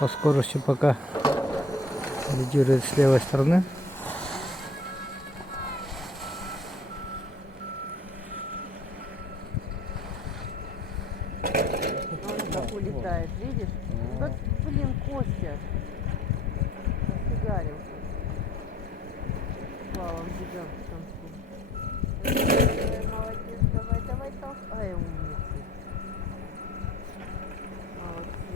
По скорости пока лидирует с левой стороны. Он как улетает, видишь? Вот, блин, Костя. Нафигарил. Слава, он гигант в концу. Молодец, давай, давай, толкай. Ай, умница. Молодцы.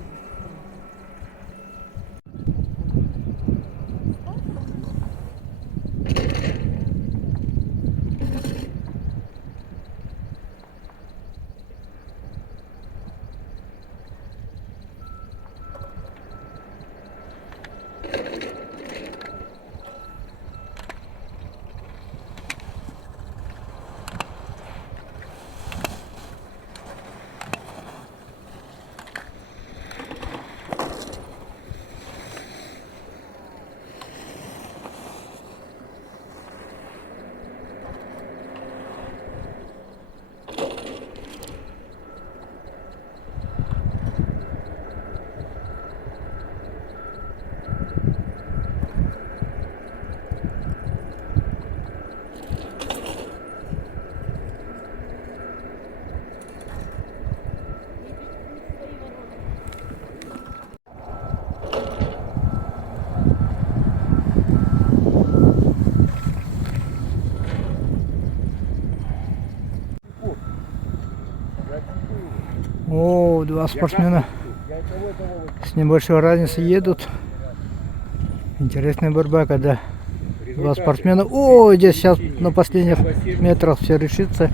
О, два спортсмена с небольшой разницей едут. Интересная борьба, когда два спортсмена. О, здесь сейчас на последних метрах все решится.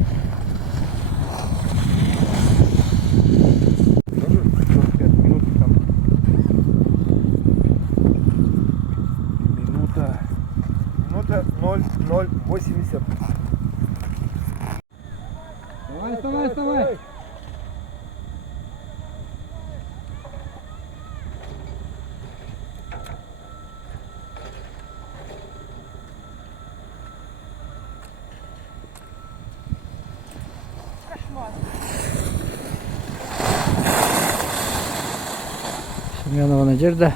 Минута 0:080. Давай, вставай, вставай. Семенова Надежда.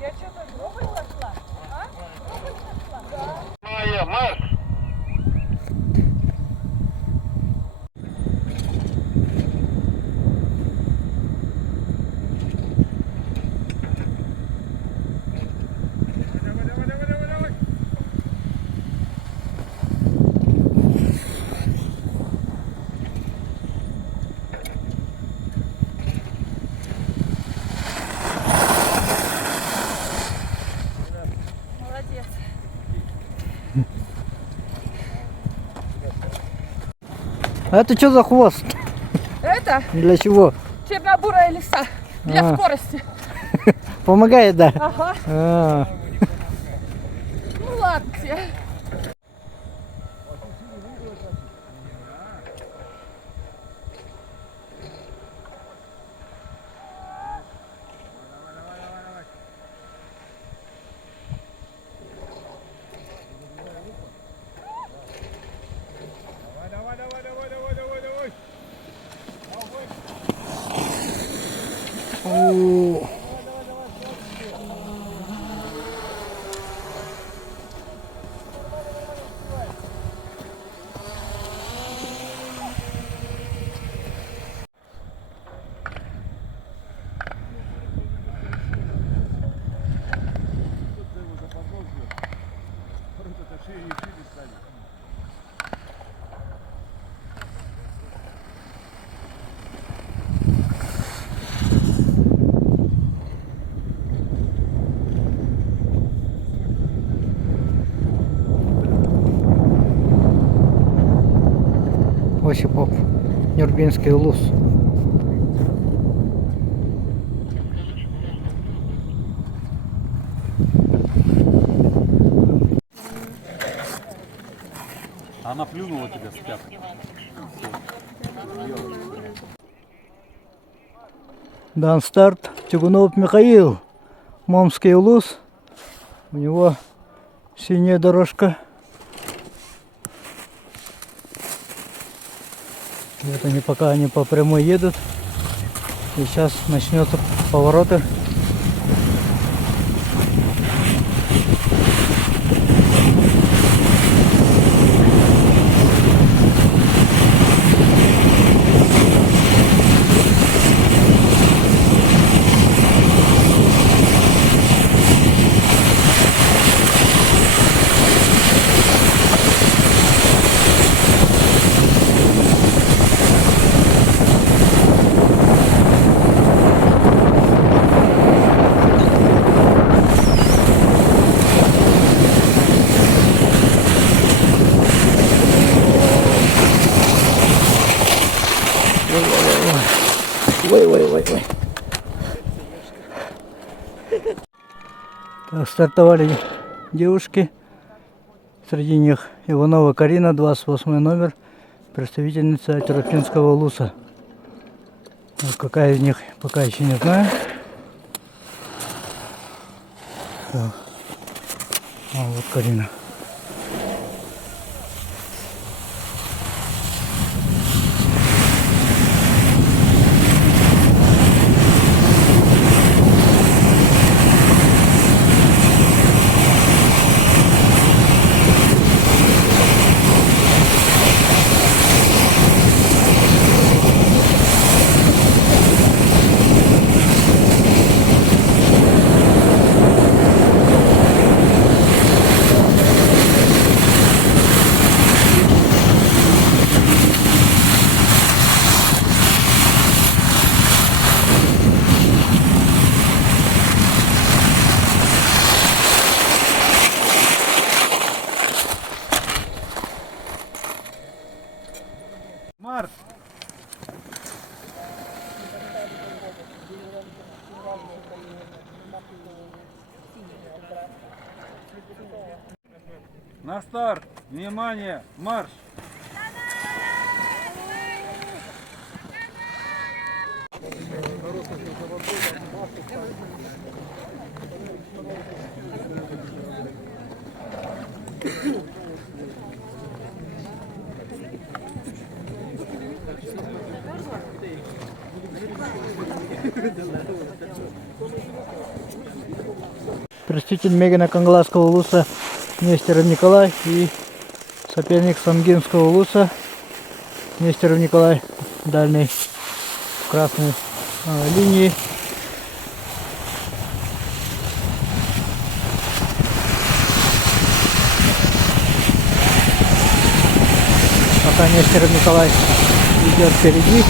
Я что-то грубой пошла? А? Грубой пошла? Да. Майя, марш! Молодец. А это что за хвост? Это Для чего? чернобурая лиса. Для А. скорости. Помогает, да? Ага. А, Ну ладно тебе. о. Осипов, Нюрбинский улус. Она плюнула тебя с пяток. Дан старт. Тягунов Михаил. Момский улус. У него синяя дорожка. Вот они пока они по прямой едут. И сейчас начнется повороты. Ой. Так, стартовали девушки. Среди них Иванова Карина, 28 номер, представительница Террапинского улуса. Вот какая из них, пока еще не знаю. Так. А вот Карина. Марш! На старт! Внимание! Марш! Представитель Мегино-Кангласского улуса Нестеров Николай и соперник Самгинского улуса Нестеров Николай, дальний в красной линии. Пока Нестеров Николай идет впереди.